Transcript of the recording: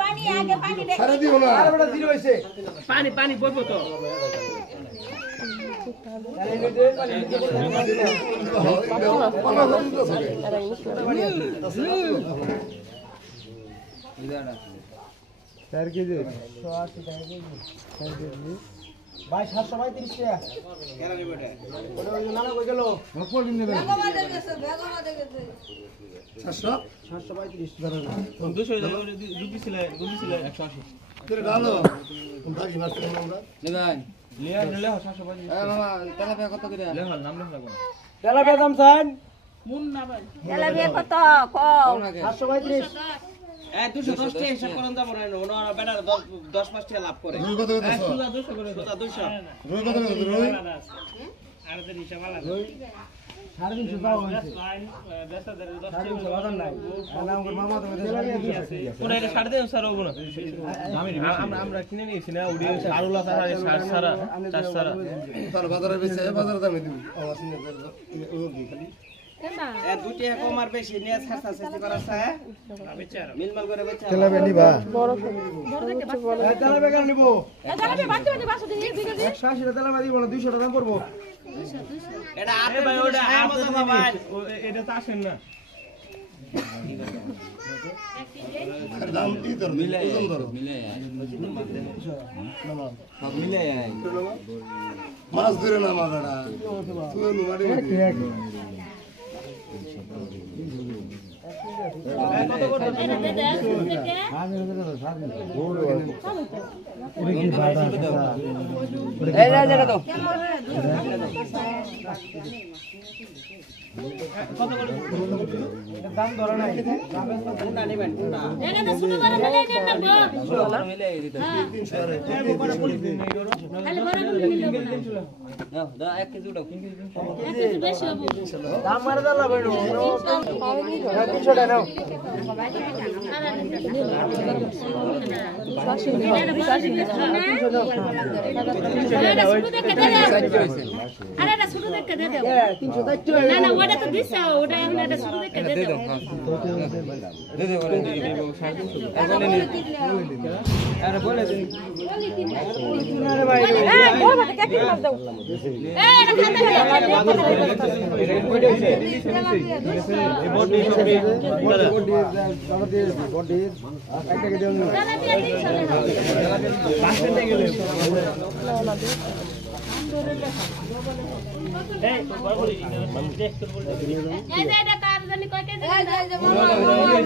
पानी आगे पानी देख सारा दियो ना আরে বেটা জিরো হইছে पानी पानी बोलबो तो ভাই 735 টাকা কেন নিব এটা ওটা ওই নানা কই গেল কোন দিন নেবেন बेगमा दे गए 700 735 ধরো না 200 রুপি ছিল 180 তেরে ডালো তুমি বাকি মাছ কেন আমরা নেবেন লিয়া নিলে 725 এ মামা তেলাপিয়া কত করে লেখো নাম লেখো তেলাপিয়া দাম চান মুন না ভাই चला बे कत को 735 এ 210 টাকা হিসাব করন দাম না ওনা বেটা 10 5 টাকা লাভ করে রুই কত কত সুদা 200 করে সুদা 200 রুই কত কত রুই আর তো হিসাব আলাদা রুই 350 দাও হইছে 350 বাজার নাই নাম করে মামা তো তেলাপিয়া আছে পুরো এটা 3.5 স্যার ওগুলো আমরা কিনে নিয়েছি না ওডি আরুলা সারা 60 সারা 4 সারা তার বাজারে বেচে বাজারে দামে দিবি আমার সিনে ও কি খালি এ দুটি কম আর বেশি নিয়ে ছাড়তা ছাড়তি করার চায় মিলমাল করে বেচা তেলাপিয়া নিবা তেলাপিয়া কেন নিব चला बे बात बात बात दे 180 টাকা তেলাপিয়া দিব না 200 টাকা দাম পড়বো এটা আপনি ভাই ওটা আপনি তো ভাই এটা তো আসেন না দাম কি ধর ওজন ধর মাছ ধরে না মাছটা তুই নুমাড়ি कत कर दे दे के এই না জায়গা দাও দাম ধরে নাই কোনটা নেবেন কোনটা एने तो सुनो बरा मिले दे ना সুন্দর মিলে দিতে खाली बरा मिले দাও দাও 1 কেজি দাও 3 কেজি एक बेसी हो দাম মারা দাও ভাই 300 টাকা নাও अरे ना शुरू देख के दे दे 360 ना ना ওটা তো দিছ ওটা এখন এটা শুরু দেখ के दे दे দে দে করে দিই আরে বলে দিন আরে ভাই ए बोल मत क्या मार दो ए এটা খাতে বডি একটাকে দেন चला भी ठीक चले বাসে গেলে এই বড় বড় দেখ তোর বল এই যে এটা তার জন্য কয় কেজি